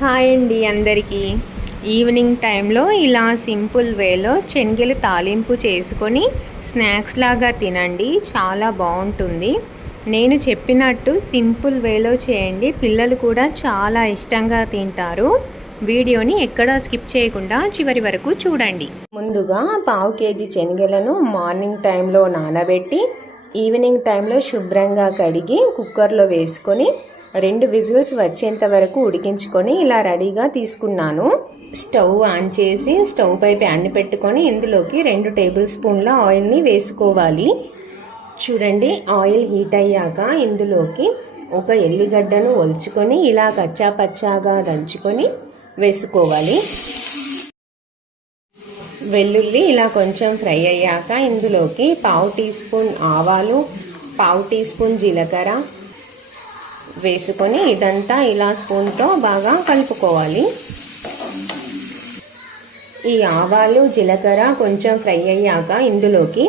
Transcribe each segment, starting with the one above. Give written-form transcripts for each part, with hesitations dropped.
Hi అండి అందరికీ. Evening టైంలో ఇలా సింపుల్ వేలో శనగలు తాలింపు చేసుకొని స్నాక్స్ లాగా తినండి, చాలా బాగుంటుంది. నేను చెప్పినట్టు సింపుల్ వేలో చేయండి, పిల్లలు కూడా చాలా ఇష్టంగా తింటారు. వీడియోని ఎక్కడా స్కిప్ చేయకుండా చివరి వరకు చూడండి. ముందుగా పావు కేజీ శనగలను మార్నింగ్ టైంలో నానబెట్టి ఈవినింగ్ టైంలో శుభ్రంగా కడిగి కుక్కర్లో వేసుకొని 2 విజిల్స్ వచ్చేంత వరకు ఉడికించుకొని ఇలా రెడీగా తీసుకున్నాను. స్టవ్ ఆన్ చేసి స్టవ్ పై ప్యాన్ పెట్టుకొని ఇందులోకి 2 టేబుల్ స్పూన్ల ఆయిల్ని వేసుకోవాలి. చూడండి, ఆయిల్ హీట్ అయ్యాక ఇందులోకి ఒక ఎల్లిగడ్డను ఒలుచుకొని ఇలా కచ్చా పచ్చాగా దంచుకొని వేసుకోవాలి. వెల్లుల్లి ఇలా కొంచెం ఫ్రై అయ్యాక ఇందులోకి పావు టీ స్పూన్ ఆవాలు, పావు టీ స్పూన్ జీలకర్ర వేసుకొని ఇదంతా ఇలా స్పూన్తో బాగా కలుపుకోవాలి. ఈ ఆవాలు జీలకర్ర కొంచెం ఫ్రై అయ్యాక ఇందులోకి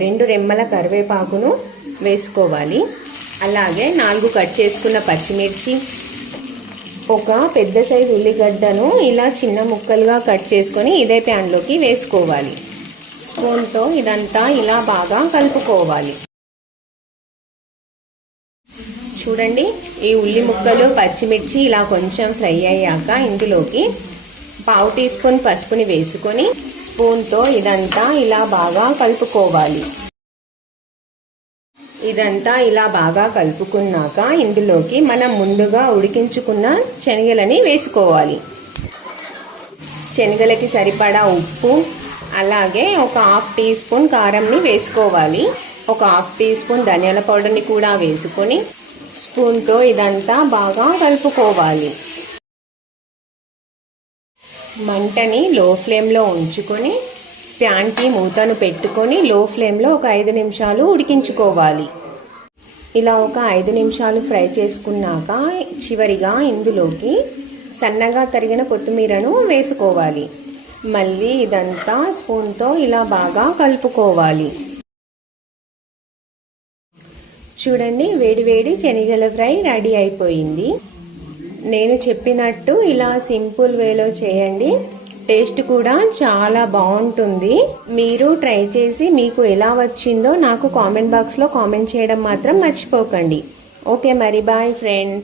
2 రెమ్మల కరివేపాకును వేసుకోవాలి. అలాగే 4 కట్ చేసుకున్న పచ్చిమిర్చి, ఒక పెద్ద సైజు ఉల్లిగడ్డను ఇలా చిన్న ముక్కలుగా కట్ చేసుకొని ఇదే ప్యాన్లోకి వేసుకోవాలి. స్పూన్తో ఇదంతా ఇలా బాగా కలుపుకోవాలి. చూడండి, ఈ ఉల్లి ముక్కలు పచ్చిమిర్చి ఇలా కొంచెం ఫ్రై అయ్యాక ఇందులోకి పావు టీ స్పూన్ పసుపుని వేసుకొని స్పూన్తో ఇదంతా ఇలా బాగా కలుపుకోవాలి. ఇదంతా ఇలా బాగా కలుపుకున్నాక ఇందులోకి మనం ముందుగా ఉడికించుకున్న శనగలని వేసుకోవాలి. శనగలకి సరిపడా ఉప్పు, అలాగే ఒక హాఫ్ టీ స్పూన్ కారంని వేసుకోవాలి. ఒక హాఫ్ టీ స్పూన్ ధనియాల పౌడర్ని కూడా వేసుకొని స్పూన్తో ఇదంతా బాగా కలుపుకోవాలి. మంటని లో ఫ్లేమ్లో ఉంచుకొని ప్యాన్కి మూతను పెట్టుకొని లో ఫ్లేమ్లో ఒక 5 నిమిషాలు ఉడికించుకోవాలి. ఇలా ఒక 5 నిమిషాలు ఫ్రై చేసుకున్నాక చివరిగా ఇందులోకి సన్నగా తరిగిన కొత్తిమీరను వేసుకోవాలి. మళ్ళీ ఇదంతా స్పూన్తో ఇలా బాగా కలుపుకోవాలి. చూడండి, వేడివేడి శనగల ఫ్రై రెడీ అయిపోయింది. నేను చెప్పినట్టు ఇలా సింపుల్ వేలో చేయండి, టేస్ట్ కూడా చాలా బాగుంటుంది. మీరు ట్రై చేసి మీకు ఎలా వచ్చిందో నాకు కామెంట్ బాక్స్లో కామెంట్ చేయడం మాత్రం మర్చిపోకండి. ఓకే, మరి బాయ్ ఫ్రెండ్స్.